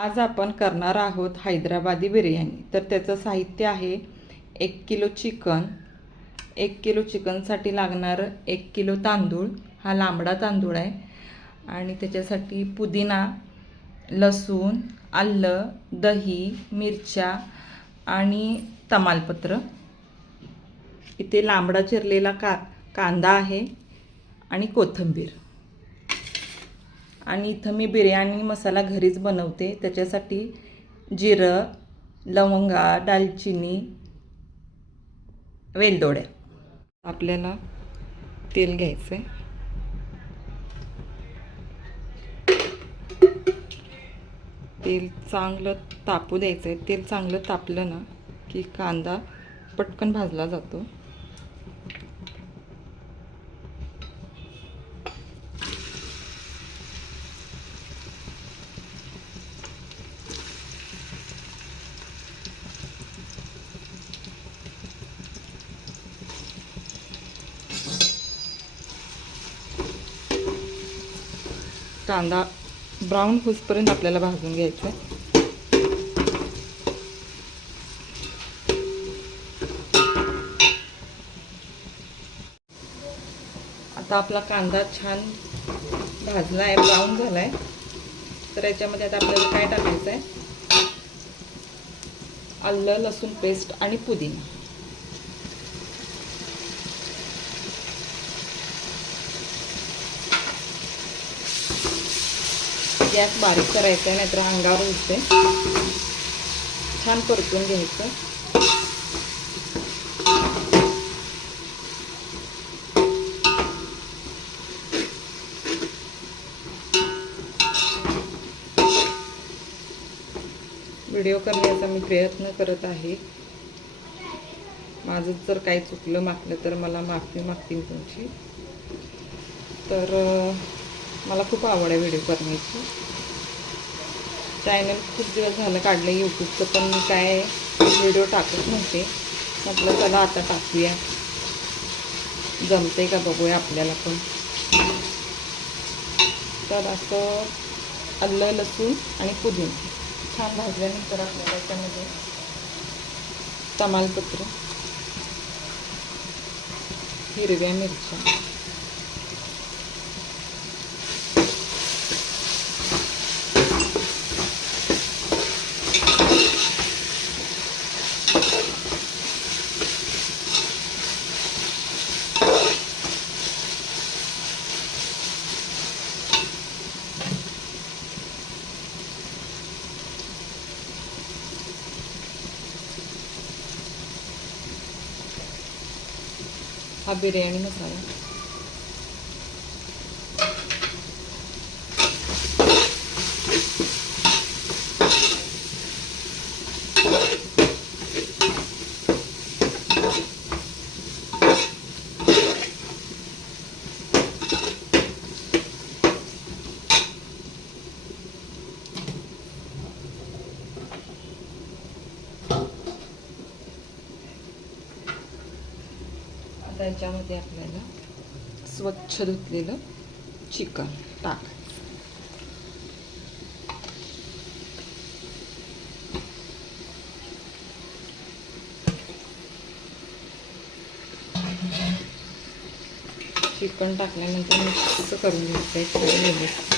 आज आपण करणार आहोत हैदराबादी बिर्याणी। तर त्याचं साहित्य आहे 1 किलो चिकन। 1 किलो चिकनसाठी लागणार 1 किलो तांदूळ, हा लांबडा तांदूळ आहे। आणि त्याच्यासाठी पुदिना, लसूण, आलं, दही, मिरच्या आणि तमालपत्र। इथे लांबडा चिरलेला कांदा आहे आणि कोथिंबीर। आणि इथं मी बिर्याणी मसाला घरीच बनवते, त्याच्यासाठी जिरं, लवंगा, दालचिनी, वेलदोड्या। आपल्याला तेल घ्यायचं आहे। तेल चांगलं तापू द्यायचं आहे। तेल चांगलं तापलं ना की कांदा पटकन भाजला जातो। कांदा ब्राऊन होईपर्यंत आपल्याला भाजून घ्यायचा आहे। आता आपला कांदा छान भाजला आहे, ब्राऊन झाला आहे। तर याच्यामध्ये आता आपल्याला काय टाकायचं आहे? आलं लसूण पेस्ट आणि पुदिना। गॅस बारीक करायचा आहे, नाहीतर अंगावर उठते। छान परतून घ्यायचं। व्हिडिओ करण्याचा मी प्रयत्न करत आहे। माझं जर काही चुकलं मागलं तर मला माफी मागते मी तुमची। तर मला खूप आवड आहे व्हिडिओ करण्याची। चॅनल खूप दिवस झालं काढलं यूट्यूबचं, पण मी काय व्हिडिओ टाकत नव्हते। म्हटलं चला आता टाकूया, जमते का बघूया आपल्याला पण। तर असं आलं लसूण आणि पुदिना छान भाजल्यानंतर आपल्याला त्याच्यामध्ये तमालपत्र, हिरव्या मिरच्या, हा बिर्याणी मसाला, त्याच्यामध्ये आपल्याला स्वच्छ धुतलेलं चिकन टाकायचं। चिकन टाकल्यानंतर मिक्स करून घ्यायचं।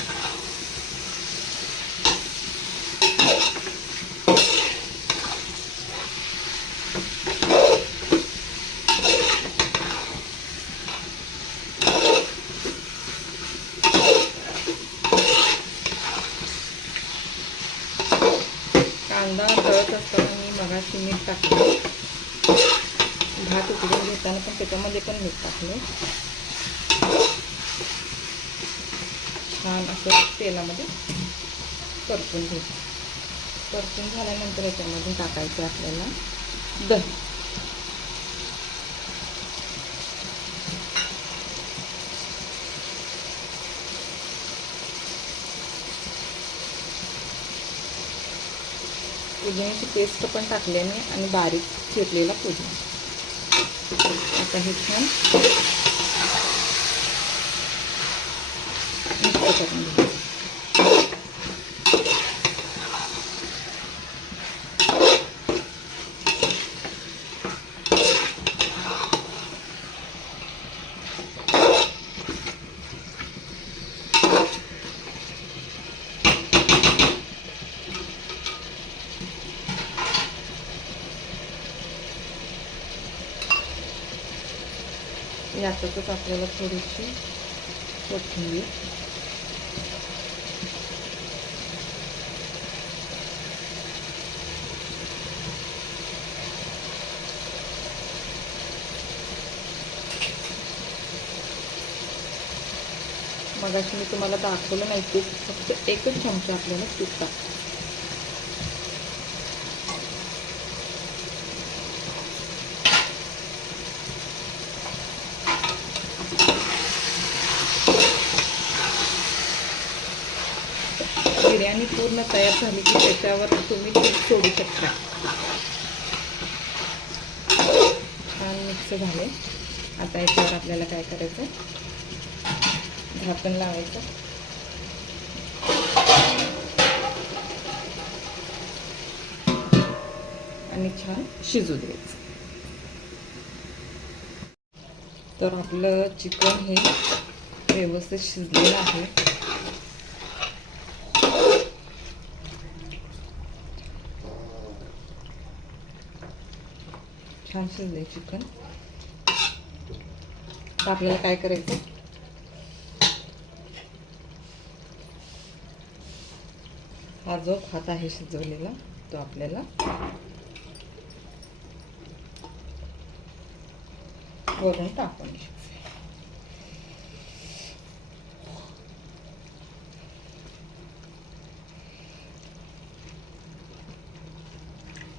कांदा तळत असताना मी मगाशी मीठ टाकलं, भात उकडून घेताना पण त्याच्यामध्ये पण मीठ टाकलं। छान असं तेलामध्ये परतून घ्यायचं। परतून झाल्यानंतर याच्यामध्ये टाकायचं आपल्याला दही। पुदिन्याची पेस्ट पण टाकली आहे मी आणि बारीक चिरलेला पुदिना। आता हे छान मिक्स करून घ्यायचं। यातच आपल्याला थोडीशी कोथिंबीर, मगाशी मी तुम्हाला दाखवलं नाही, तूप फक्त एकच चमचा आपल्याला तूप टाक. बिर्याणी पूर्ण तयार झाली की त्याच्यावर तुम्ही तूप सोडू शकता. छान मिक्स झाले. आता याच्यावर आपल्याला काय करायचं, झाकण लावायचं आणि छान शिजू द्यायचं. तर आपलं चिकन हे व्यवस्थित शिजलेलं आहे. छान शिजले चिकन. तर आपल्याला काय करायचं, हा जो भात आहे शिजवलेला तो आपल्याला वरून टाकून घ्यायचं.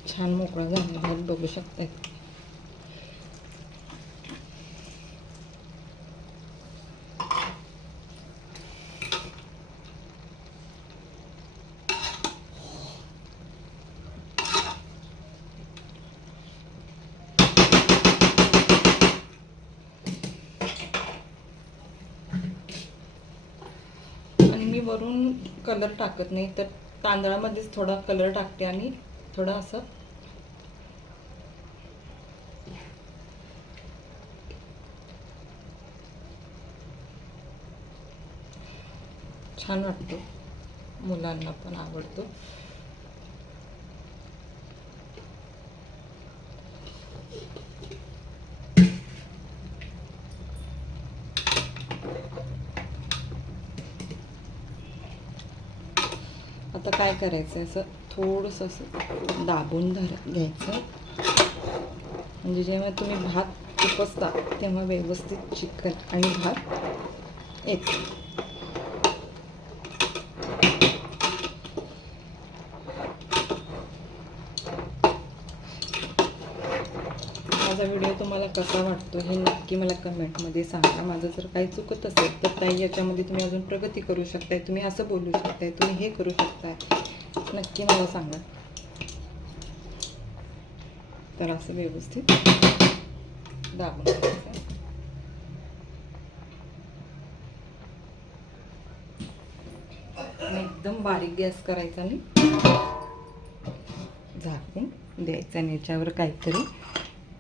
छान मोकळा झाला भात बघू शकताय. आणि मी वरून कलर टाकत नाही, तर तांदळामध्येच थोडा कलर टाकते आणि थोडं असं छान वाटतो, मुलांना पण आवडतो. आता काय करायचं, असं थोडंसं असं दाबून घ्यायचं, म्हणजे जेव्हा तुम्ही भात उपसता तेव्हा व्यवस्थित चिकन आणि भात येतो. माझा व्हिडिओ तुम्हाला कसा वाटतो हे नक्की मला कमेंटमध्ये सांगा. माझं जर काही चुकत असेल तर ताई याच्यामध्ये तुम्ही अजून प्रगती करू शकताय, तुम्ही असं बोलू शकताय, तुम्ही हे करू शकताय, नक्की मला सांगा. तर असं व्यवस्थित दाबून घ्यायचं. एकदम बारीक गॅस करायचा आणि झाकून द्यायचं आणि याच्यावर काहीतरी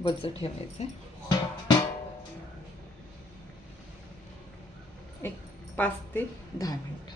वज्ज ठेवायचं. एक 5 ते 10 मिनिट.